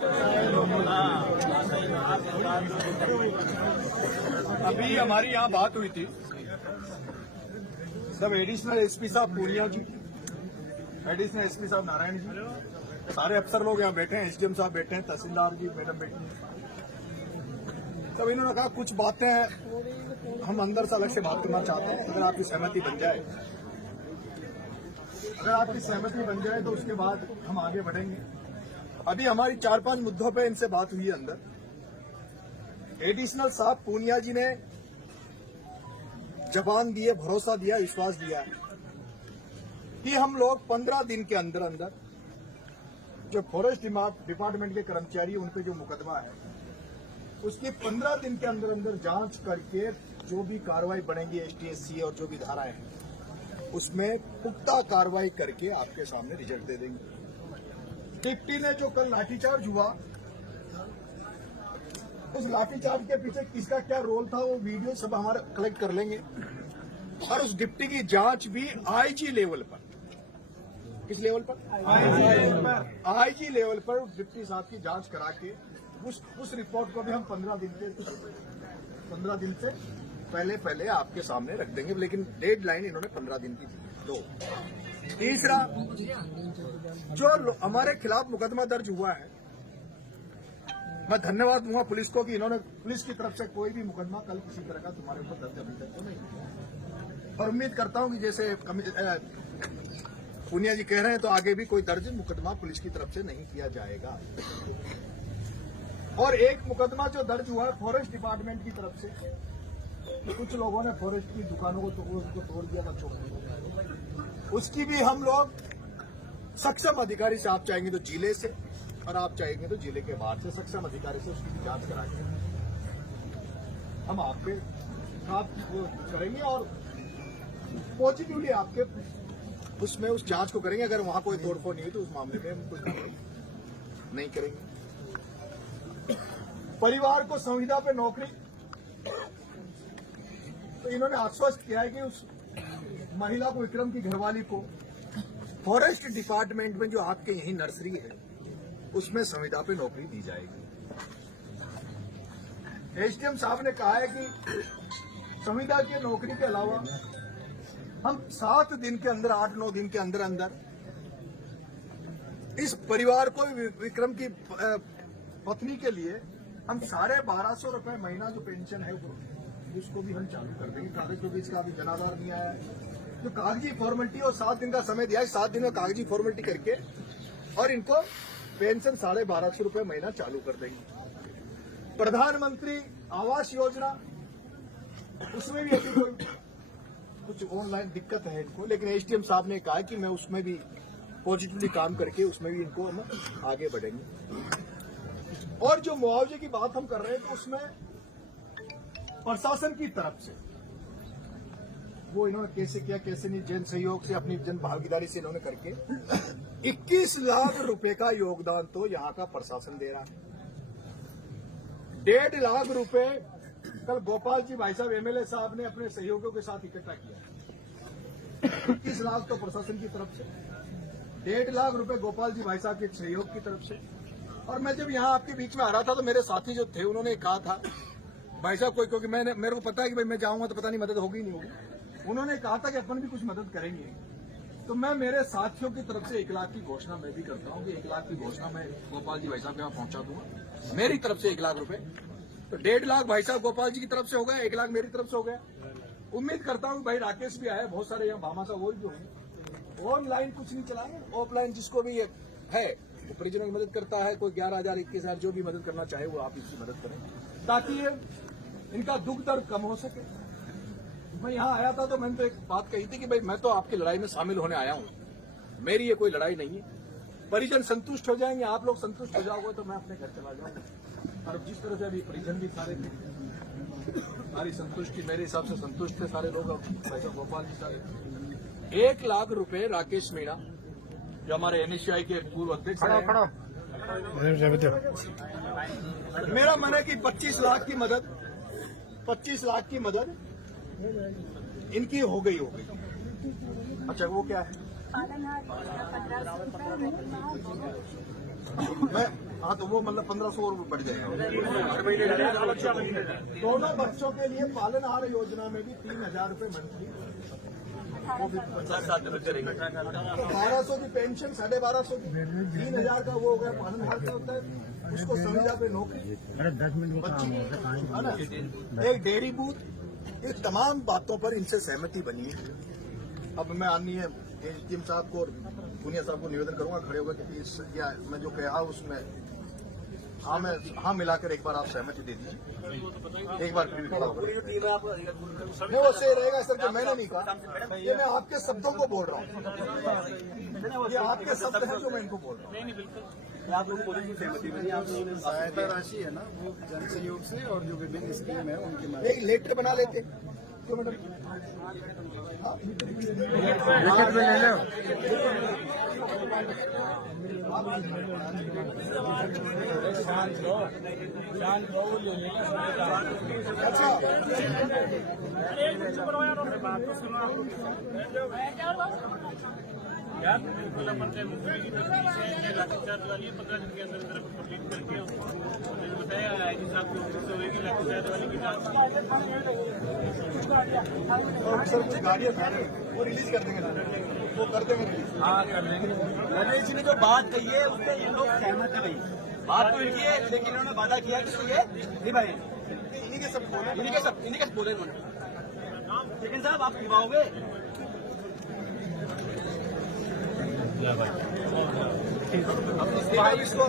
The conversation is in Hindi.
अभी हमारी यहाँ बात हुई थी, सब एडिशनल एसपी साहब पूनिया जी, एडिशनल एसपी साहब नारायण जी, सारे अफसर लोग यहाँ बैठे हैं, एसडीएम साहब बैठे हैं, तहसीलदार जी मैडम बैठी हैं। तब इन्होंने कहा कुछ बातें हम अंदर से अलग से बात करना चाहते हैं, अगर आपकी सहमति बन जाए, तो उसके बाद हम आगे बढ़ेंगे। अभी हमारी 4-5 मुद्दों पे इनसे बात हुई है अंदर। एडिशनल साहब पूनिया जी ने जबान दी है, भरोसा दिया, विश्वास दिया है कि हम लोग 15 दिन के अंदर अंदर जो फॉरेस्ट डिपार्टमेंट के कर्मचारी उन पे जो मुकदमा है उसकी 15 दिन के अंदर अंदर जांच करके जो भी कार्रवाई बनेगी एसटीएससी और जो भी धाराएं हैं उसमें पुख्ता कार्रवाई करके आपके सामने रिजल्ट दे देंगे। टिप्टी ने जो कल लाठीचार्ज हुआ, उस लाठीचार्ज के पीछे किसका क्या रोल था वो वीडियो सब हमारे कलेक्ट कर लेंगे और उस डिप्टी की जांच भी आईजी लेवल पर, किस लेवल पर? आईजी लेवल पर डिप्टी साहब की जांच करा के उस रिपोर्ट को भी हम 15 दिन से पहले आपके सामने रख देंगे, लेकिन डेडलाइन इन्होंने 15 दिन की दी। 2 तीसरा, जो हमारे खिलाफ मुकदमा दर्ज हुआ है, मैं धन्यवाद दूंगा पुलिस को कि इन्होंने पुलिस की तरफ से कोई भी मुकदमा कल किसी तरह का तुम्हारे ऊपर दर्ज अभी तक तो नहीं किया, और उम्मीद करता हूं कि जैसे पूनिया जी कह रहे हैं तो आगे भी कोई दर्ज मुकदमा पुलिस की तरफ से नहीं किया जाएगा। और एक मुकदमा जो दर्ज हुआ है फॉरेस्ट डिपार्टमेंट की तरफ से, कुछ लोगों ने फॉरेस्ट की दुकानों को तोड़ दिया बच्चों को, उसकी भी हम लोग सक्षम अधिकारी से, आप चाहेंगे तो जिले से और आप चाहेंगे तो जिले के बाहर से सक्षम अधिकारी से उसकी भी जांच करा के हम आप पे करेंगे और पॉजिटिवली आपके उसमें उस जांच को करेंगे। अगर वहां कोई तोड़फोड़ नहीं हुई तो उस मामले में हम कुछ नहीं करेंगे। परिवार को संविदा पे नौकरी, तो इन्होंने आश्वस्त किया है कि उस महिला को, विक्रम की घरवाली को फॉरेस्ट डिपार्टमेंट में जो आपके यही नर्सरी है उसमें संविदा पे नौकरी दी जाएगी। एसडीएम साहब ने कहा है कि संविदा की नौकरी के अलावा हम 7 दिन के अंदर, 8-9 दिन के अंदर अंदर इस परिवार को, विक्रम की पत्नी के लिए हम 1250 रुपए महीना जो पेंशन है उसको भी हम चालू कर देंगे। कागज के बीच का अभी जनाधार नहीं आया है, जो कागजी फॉर्मेलिटी और 7 दिन का समय दिया है, 7 दिन में कागजी फॉर्मेलिटी करके और इनको पेंशन 1250 रुपए महीना चालू कर देंगे। प्रधानमंत्री आवास योजना, उसमें भी अभी कोई कुछ ऑनलाइन दिक्कत है इनको, लेकिन एसडीएम साहब ने कहा कि मैं उसमें भी पॉजिटिवली काम करके उसमें भी इनको हम आगे बढ़ेंगे। और जो मुआवजे की बात हम कर रहे हैं तो उसमें प्रशासन की तरफ से वो इन्होंने कैसे किया कैसे नहीं, जन सहयोग से, अपनी जन भागीदारी से इन्होंने करके 21 लाख रुपए का योगदान तो यहां का प्रशासन दे रहा है। 1.5 लाख रुपए कल गोपाल जी भाई साहब एमएलए साहब ने अपने सहयोगियों के साथ इकट्ठा किया। 21 लाख तो प्रशासन की तरफ से, 1.5 लाख रुपए गोपाल जी भाई साहब के सहयोग की तरफ से। और मैं जब यहां आपके बीच में आ रहा था तो मेरे साथी जो थे उन्होंने कहा था भाई साहब कोई, क्योंकि मेरे को पता है कि भाई मैं जाऊंगा तो पता नहीं मदद होगी नहीं होगी, उन्होंने कहा था कि अपन भी कुछ मदद करेंगे। तो मैं मेरे साथियों की तरफ से 1 लाख की घोषणा मैं भी करता हूं कि 1 लाख की घोषणा मैं गोपाल जी भाई साहब के यहाँ पहुंचा दूंगा, मेरी तरफ से 1 लाख रुपए। तो 1.5 लाख भाई साहब गोपाल जी की तरफ से हो गया, 1 लाख मेरी तरफ से हो गया। उम्मीद करता हूं भाई राकेश भी आया, बहुत सारे यहाँ भामा साहब वो भी होंगे। ऑनलाइन कुछ नहीं चलाएंगे, ऑफलाइन जिसको भी है वो परिजनों की मदद करता है, कोई 11,000 21,000 जो भी मदद करना चाहे वो आप इसकी मदद करें ताकि ये इनका दुख दर्द कम हो सके। मैं यहाँ आया था तो मैंने तो एक बात कही थी कि भाई मैं तो आपकी लड़ाई में शामिल होने आया हूँ, मेरी ये कोई लड़ाई नहीं है। परिजन संतुष्ट हो जाएंगे, आप लोग संतुष्ट हो जाओगे तो मैं अपने घर चला जाऊंगा। और जिस तरह से अभी परिजन भी सारे सारी संतुष्टि, मेरे हिसाब से संतुष्ट थे सारे लोग, वैसे गोपाल जी सारे। 1 लाख रुपए राकेश मीणा जो हमारे एनएसयूआई के पूर्व अध्यक्ष हैं, मेरा मन है कि 25 लाख की मदद इनकी हो गई। अच्छा वो क्या है? हाँ तो वो मतलब 1500 और बढ़ जाएगा। दोनों बच्चों के लिए पालनहार योजना में भी 3000 रुपए मंथली, वो भी 1200 की पेंशन, 1250 की, 3000 का वो हो गया पालनहार का होता है, उसको 100,000 रुपये नौकरी, 10 मिनट बच्ची है ना, एक डेयरी बूथ। ये तमाम बातों पर इनसे सहमति बनी है। अब मैं आदरणीय एसडीएम साहब को और पुनिया साहब को निवेदन करूंगा खड़े होकर कि इस या मैं जो कहा उसमें हाँ मिलाकर एक बार आप सहमति दे दीजिए, एक बार फिर खड़ा होकर। नहीं वो सही रहेगा सर, कि मैंने नहीं कहा, ये मैं आपके शब्दों को बोल रहा हूँ, ये आपके शब्द हैं जो मैं इनको बोल रहा हूँ। आप लोग पूरी सहमति बनी, आप लोगों ने सहायता राशि है ना वो जन सहयोग से और जो विभिन्न स्कीम है उनके माध्यम एक लेटर बना लेते क्यों मैडम? विकेट पे ले लो। अच्छा यार बिल्कुल अपन से मुख्यमंत्री की तस्वीर है कि लाठीचार्ज वाली 15 दिन के अंदर अंदर कंप्लीट करके मैंने बताया आईजी साहब को ऑफिस से होगी लाठीचार्ज वाली की जांच। सर कुछ गाड़ियाँ था वो रिलीज कर देंगे ना, वो कर देंगे रिलीज। हाँ कर लेंगे। रमेश जी ने जो बात कही है उससे ये लोग सहमत है भाई, बात तो इनकी है लेकिन इन्होंने वादा किया कि ये जी भाई इन्हीं के सब बोले, इन्हीं के बोले इन्होंने। लेकिन साहब आप निभाओगे? इसको